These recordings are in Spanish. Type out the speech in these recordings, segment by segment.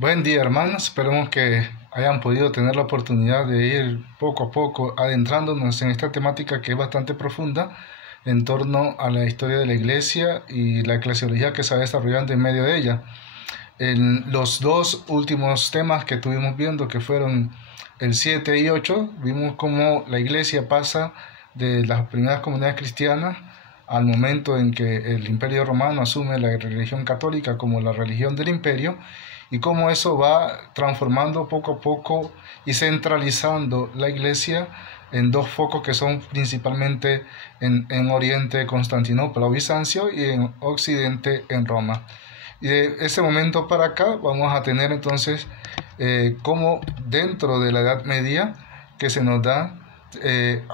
Buen día, hermanos. Esperemos que hayan podido tener la oportunidad de ir poco a poco adentrándonos en esta temática que es bastante profunda en torno a la historia de la iglesia y la eclesiología que se va desarrollando en medio de ella. En los dos últimos temas que estuvimos viendo, que fueron el 7 y 8, vimos cómo la iglesia pasa de las primeras comunidades cristianas al momento en que el Imperio Romano asume la religión católica como la religión del imperio, y cómo eso va transformando poco a poco y centralizando la iglesia en dos focos que son principalmente en Oriente Constantinopla o Bizancio y en Occidente en Roma. Y de ese momento para acá vamos a tener entonces cómo dentro de la Edad Media que se nos da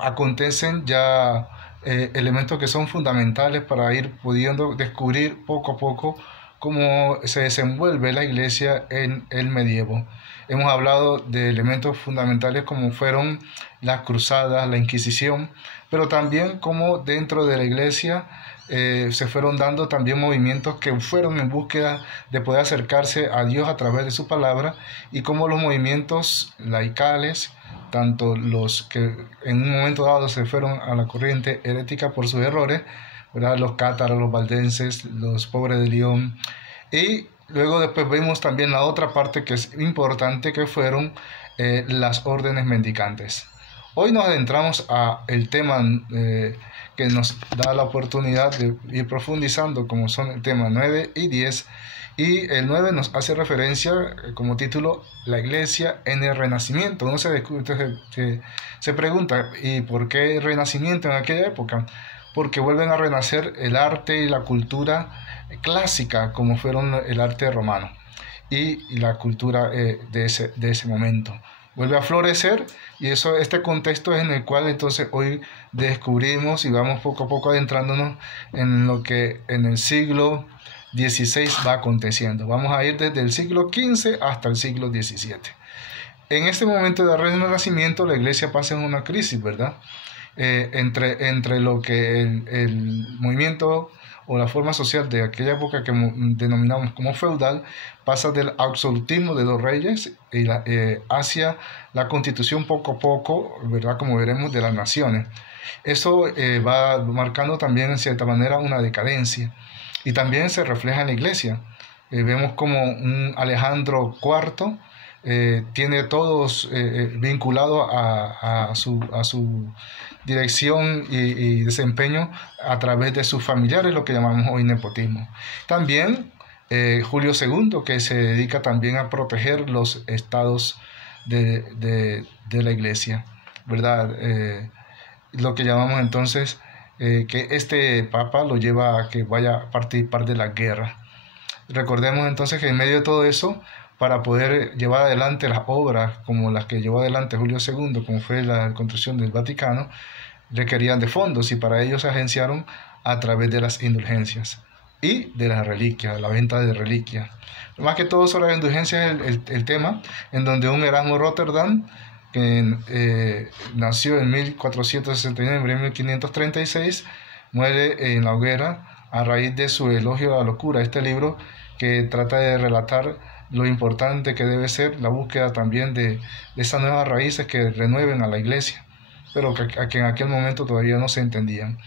acontecen ya elementos que son fundamentales para ir pudiendo descubrir poco a poco cómo se desenvuelve la iglesia en el medievo. Hemos hablado de elementos fundamentales como fueron las cruzadas, la Inquisición, pero también cómo dentro de la iglesia se fueron dando también movimientos que fueron en búsqueda de poder acercarse a Dios a través de su palabra, y cómo los movimientos laicales, tanto los que en un momento dado se fueron a la corriente herética por sus errores, ¿verdad? Los cátaros, los valdenses, los pobres de León, y luego después vemos también la otra parte que es importante, que fueron las órdenes mendicantes. Hoy nos adentramos a el tema que nos da la oportunidad de ir profundizando, como son el tema 9 y 10, y el 9 nos hace referencia como título La iglesia en el Renacimiento. Uno se pregunta, ¿y por qué Renacimiento en aquella época? Porque vuelven a renacer el arte y la cultura clásica, como fueron el arte romano y la cultura de ese momento. Vuelve a florecer, y este contexto es en el cual entonces hoy descubrimos y vamos poco a poco adentrándonos en lo que en el siglo XVI va aconteciendo. Vamos a ir desde el siglo XV hasta el siglo XVII. En este momento de renacimiento la iglesia pasa en una crisis, ¿verdad? Entre lo que el movimiento o la forma social de aquella época que denominamos como feudal pasa del absolutismo de los reyes hacia la constitución poco a poco, ¿verdad? Como veremos, de las naciones. Eso va marcando también en cierta manera una decadencia, y también se refleja en la iglesia. Vemos como un Alejandro IV tiene todos vinculados a su dirección y desempeño a través de sus familiares, lo que llamamos hoy nepotismo. También Julio II, que se dedica también a proteger los estados de la iglesia, ¿verdad? Lo que llamamos entonces que este papa lo lleva a que vaya a participar de la guerra. Recordemos entonces que en medio de todo eso, para poder llevar adelante las obras como las que llevó adelante Julio II, como fue la construcción del Vaticano, requerían de fondos, y para ello se agenciaron a través de las indulgencias y de las reliquias, la venta de reliquias. Más que todo sobre las indulgencias es el tema, en donde un Erasmo Rotterdam, que nació en 1469, en 1536, muere en la hoguera a raíz de su elogio a la locura. Este libro que trata de relatar lo importante que debe ser la búsqueda también de esas nuevas raíces que renueven a la iglesia, pero que en aquel momento todavía no se entendían.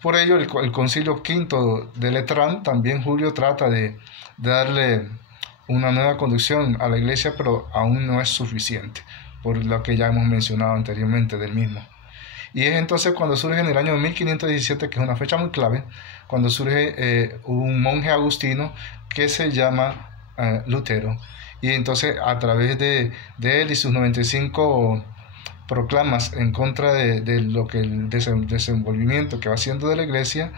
Por ello, el Concilio V de Letrán, también Julio trata de darle una nueva conducción a la iglesia, pero aún no es suficiente, por lo que ya hemos mencionado anteriormente del mismo. Y es entonces cuando surge en el año 1517, que es una fecha muy clave, cuando surge un monje agustino que se llama Lutero. Y entonces a través de él y sus 95 proclamas en contra de lo que el desenvolvimiento que va haciendo de la iglesia,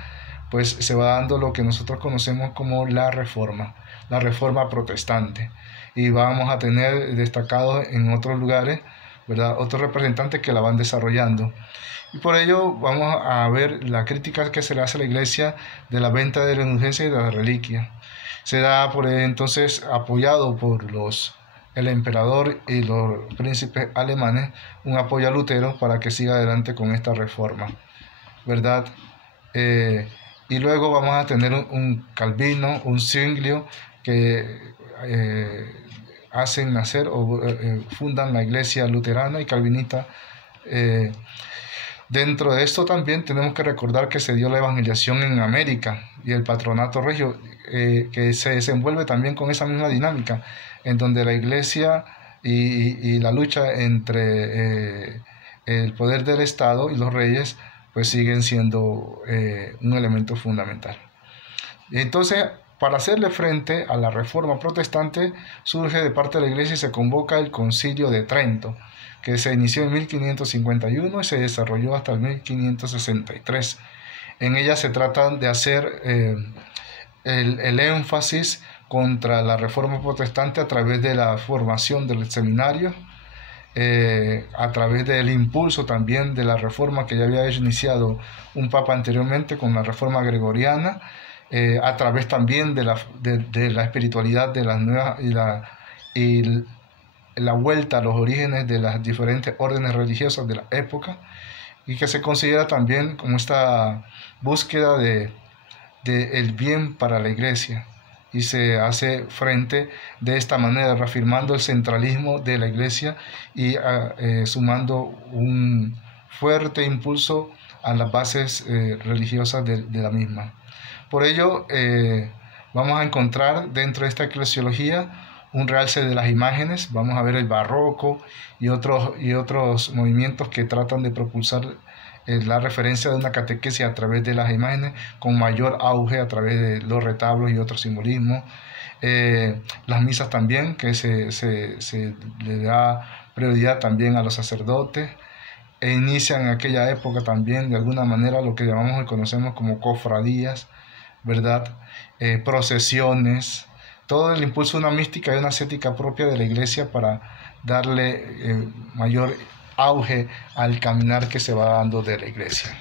pues se va dando lo que nosotros conocemos como la reforma protestante. Y vamos a tener destacados en otros lugares, ¿verdad?, otros representantes que la van desarrollando. Y por ello vamos a ver la crítica que se le hace a la iglesia de la venta de la indulgencia y de la reliquia. Se da por entonces, apoyado por el emperador y los príncipes alemanes, un apoyo a Lutero para que siga adelante con esta reforma, ¿verdad? Y luego vamos a tener un Calvino, un Zwinglio, que hacen nacer o fundan la iglesia luterana y calvinista. Dentro de esto también tenemos que recordar que se dio la evangelización en América y el patronato regio, que se desenvuelve también con esa misma dinámica, en donde la iglesia y la lucha entre el poder del Estado y los reyes pues siguen siendo un elemento fundamental. Entonces, para hacerle frente a la reforma protestante, surge de parte de la iglesia y se convoca el Concilio de Trento, que se inició en 1551 y se desarrolló hasta el 1563. En ella se trata de hacer el énfasis contra la reforma protestante a través de la formación del seminario, a través del impulso también de la reforma que ya había iniciado un papa anteriormente con la reforma gregoriana, a través también de la espiritualidad de las nuevas y la vuelta a los orígenes de las diferentes órdenes religiosas de la época, y que se considera también como esta búsqueda de el bien para la iglesia, y se hace frente de esta manera, reafirmando el centralismo de la iglesia y sumando un fuerte impulso a las bases religiosas de la misma. Por ello, vamos a encontrar dentro de esta eclesiología un realce de las imágenes. Vamos a ver el barroco y otros movimientos que tratan de propulsar la referencia de una catequesis a través de las imágenes, con mayor auge a través de los retablos y otros simbolismos. Las misas también, que se le da prioridad también a los sacerdotes, e inician en aquella época también de alguna manera lo que llamamos y conocemos como cofradías, ¿verdad? Procesiones, todo el impulso de una mística y una ascética propia de la iglesia para darle mayor auge al caminar que se va dando de la iglesia.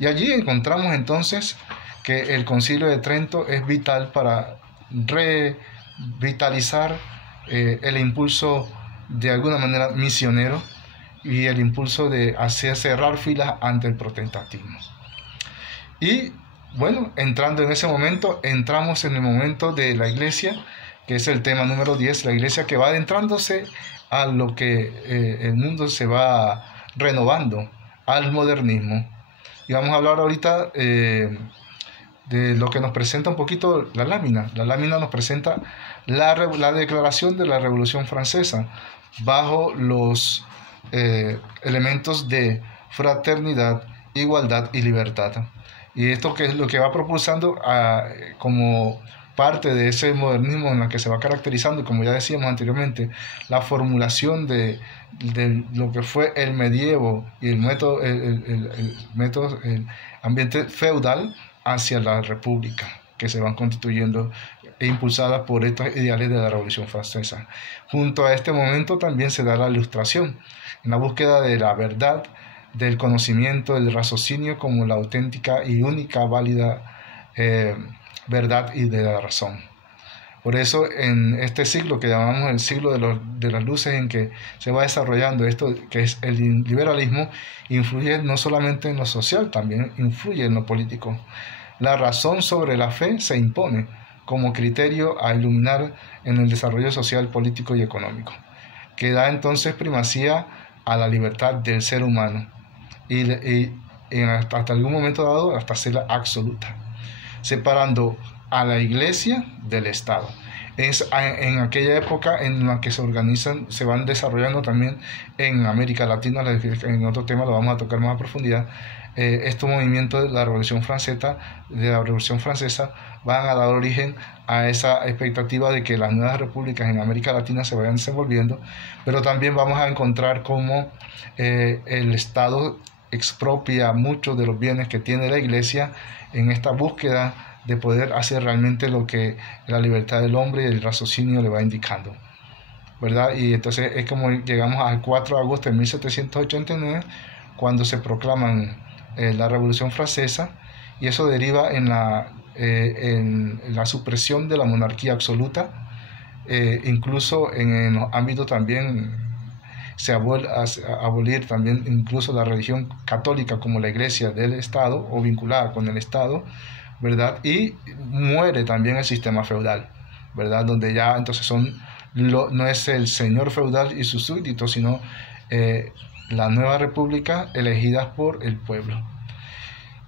Y allí encontramos entonces que el Concilio de Trento es vital para revitalizar el impulso de alguna manera misionero y el impulso de hacer cerrar filas ante el protestantismo. Y bueno, entrando en ese momento, entramos en el momento de la iglesia, que es el tema número 10, la iglesia que va adentrándose a lo que el mundo se va renovando, al modernismo. Y vamos a hablar ahorita de lo que nos presenta un poquito la lámina. La lámina nos presenta la declaración de la Revolución Francesa bajo los elementos de fraternidad, igualdad y libertad. Y esto que es lo que va propulsando como parte de ese modernismo en el que se va caracterizando, como ya decíamos anteriormente, la formulación de lo que fue el medievo y el ambiente feudal hacia la república, que se van constituyendo e impulsadas por estos ideales de la Revolución Francesa. Junto a este momento también se da la Ilustración, en la búsqueda de la verdad, del conocimiento, del raciocinio como la auténtica y única válida verdad y de la razón. Por eso en este siglo que llamamos el siglo de las luces, en que se va desarrollando esto que es el liberalismo, influye no solamente en lo social, también influye en lo político. La razón sobre la fe se impone como criterio a iluminar en el desarrollo social, político y económico, que da entonces primacía a la libertad del ser humano y hasta algún momento dado hasta ser absoluta, separando a la iglesia del Estado. Es en aquella época en la que se van desarrollando también en América Latina, en otro tema lo vamos a tocar más a profundidad, estos movimientos de la Revolución Francesa, van a dar origen a esa expectativa de que las nuevas repúblicas en América Latina se vayan desenvolviendo, pero también vamos a encontrar cómo el Estado expropia muchos de los bienes que tiene la iglesia en esta búsqueda de poder hacer realmente lo que la libertad del hombre y el raciocinio le va indicando, ¿verdad? Y entonces es como llegamos al 4 de agosto de 1789, cuando se proclaman la Revolución Francesa, y eso deriva en la supresión de la monarquía absoluta, incluso en los ámbitos también se abolir también incluso la religión católica como la iglesia del Estado o vinculada con el Estado, ¿verdad? Y muere también el sistema feudal, ¿verdad? Donde ya entonces son no es el señor feudal y sus súbditos, sino la nueva república elegida por el pueblo.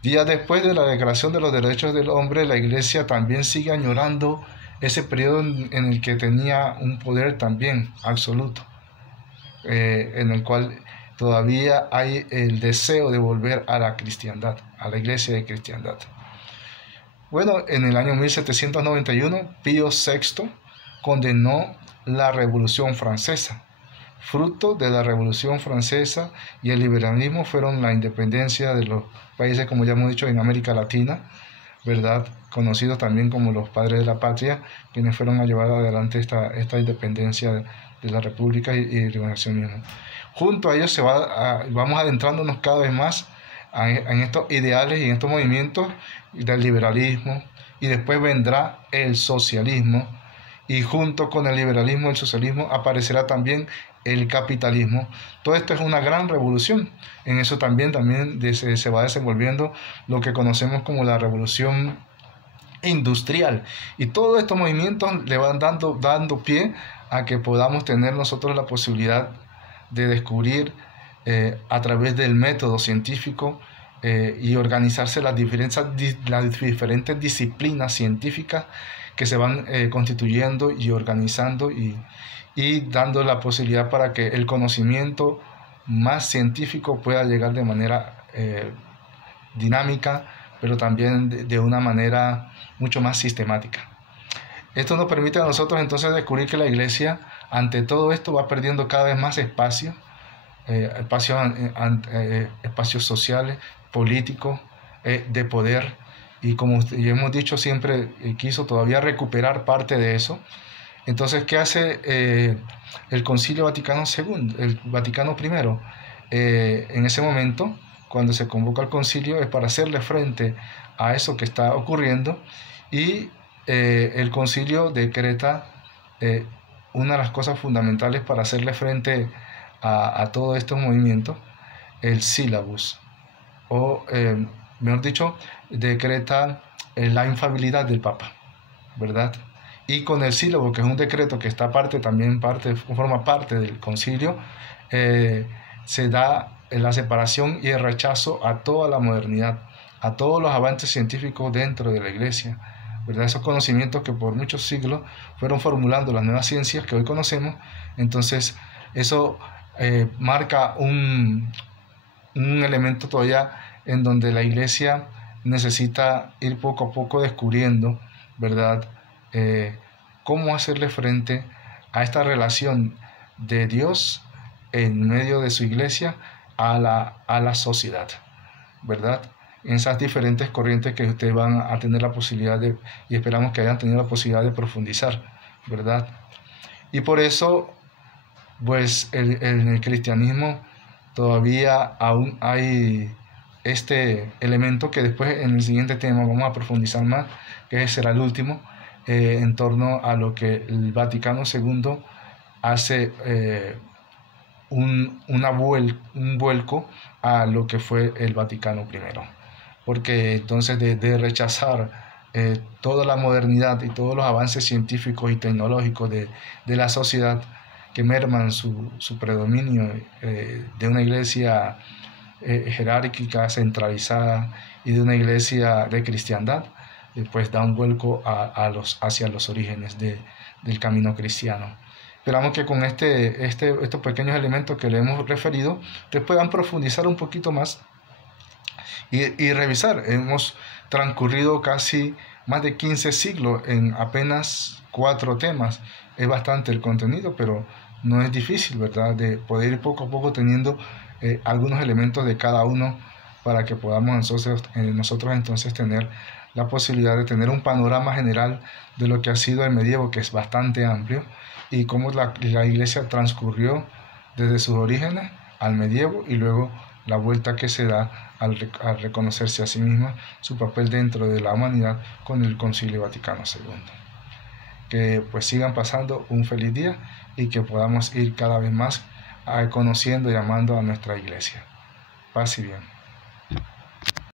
Días después de la Declaración de los Derechos del Hombre, la Iglesia también sigue añorando ese periodo en el que tenía un poder también absoluto, en el cual todavía hay el deseo de volver a la cristiandad, a la Iglesia de cristiandad. Bueno, en el año 1791, Pío VI condenó la Revolución Francesa. Fruto de la Revolución Francesa y el liberalismo fueron la independencia de los países, como ya hemos dicho, en América Latina, ¿verdad? Conocidos también como los padres de la patria, quienes fueron a llevar adelante esta independencia de la República y el nacionalismo. Junto a ellos vamos adentrándonos cada vez más en estos ideales y en estos movimientos del liberalismo, y después vendrá el socialismo, y junto con el liberalismo y el socialismo aparecerá también el capitalismo. Todo esto es una gran revolución. En eso también se va desenvolviendo lo que conocemos como la revolución industrial, y todos estos movimientos le van dando pie a que podamos tener nosotros la posibilidad de descubrir a través del método científico y organizarse las diferentes disciplinas científicas que se van constituyendo y organizando y dando la posibilidad para que el conocimiento más científico pueda llegar de manera dinámica, pero también de una manera mucho más sistemática. Esto nos permite a nosotros entonces descubrir que la Iglesia, ante todo esto, va perdiendo cada vez más espacios sociales, políticos, de poder, y como ya hemos dicho, siempre quiso todavía recuperar parte de eso. Entonces, ¿qué hace el Concilio Vaticano II, el Vaticano I? En ese momento, cuando se convoca al concilio, es para hacerle frente a eso que está ocurriendo, y el concilio decreta una de las cosas fundamentales para hacerle frente a todos estos movimientos, el sílabus, o mejor dicho, decreta la infalibilidad del Papa, ¿verdad? Y con el sílabo, que es un decreto que forma parte del concilio, se da la separación y el rechazo a toda la modernidad, a todos los avances científicos dentro de la Iglesia, ¿verdad? Esos conocimientos que por muchos siglos fueron formulando las nuevas ciencias que hoy conocemos. Entonces eso marca un elemento todavía en donde la Iglesia necesita ir poco a poco descubriendo, ¿verdad?, cómo hacerle frente a esta relación de Dios en medio de su Iglesia a la sociedad, ¿verdad? En esas diferentes corrientes que ustedes van a tener la posibilidad y esperamos que hayan tenido la posibilidad de profundizar, ¿verdad? Y por eso, pues en el cristianismo todavía aún hay este elemento que después en el siguiente tema vamos a profundizar más, que será el último, en torno a lo que el Vaticano II hace un vuelco a lo que fue el Vaticano I. Porque entonces de rechazar toda la modernidad y todos los avances científicos y tecnológicos de la sociedad que merman su predominio de una iglesia jerárquica, centralizada, y de una iglesia de cristiandad, pues da un vuelco hacia los orígenes del camino cristiano. Esperamos que con estos pequeños elementos que le hemos referido, ustedes puedan profundizar un poquito más y revisar. Hemos transcurrido casi más de 15 siglos en apenas 4 temas. Es bastante el contenido, pero no es difícil, ¿verdad?, de poder ir poco a poco teniendo algunos elementos de cada uno para que podamos nosotros entonces tener la posibilidad de tener un panorama general de lo que ha sido el medievo, que es bastante amplio, y cómo la Iglesia transcurrió desde sus orígenes al medievo, y luego la vuelta que se da al reconocerse a sí misma su papel dentro de la humanidad con el Concilio Vaticano II. Que pues sigan pasando un feliz día y que podamos ir cada vez más conociendo y amando a nuestra Iglesia. Paz y bien.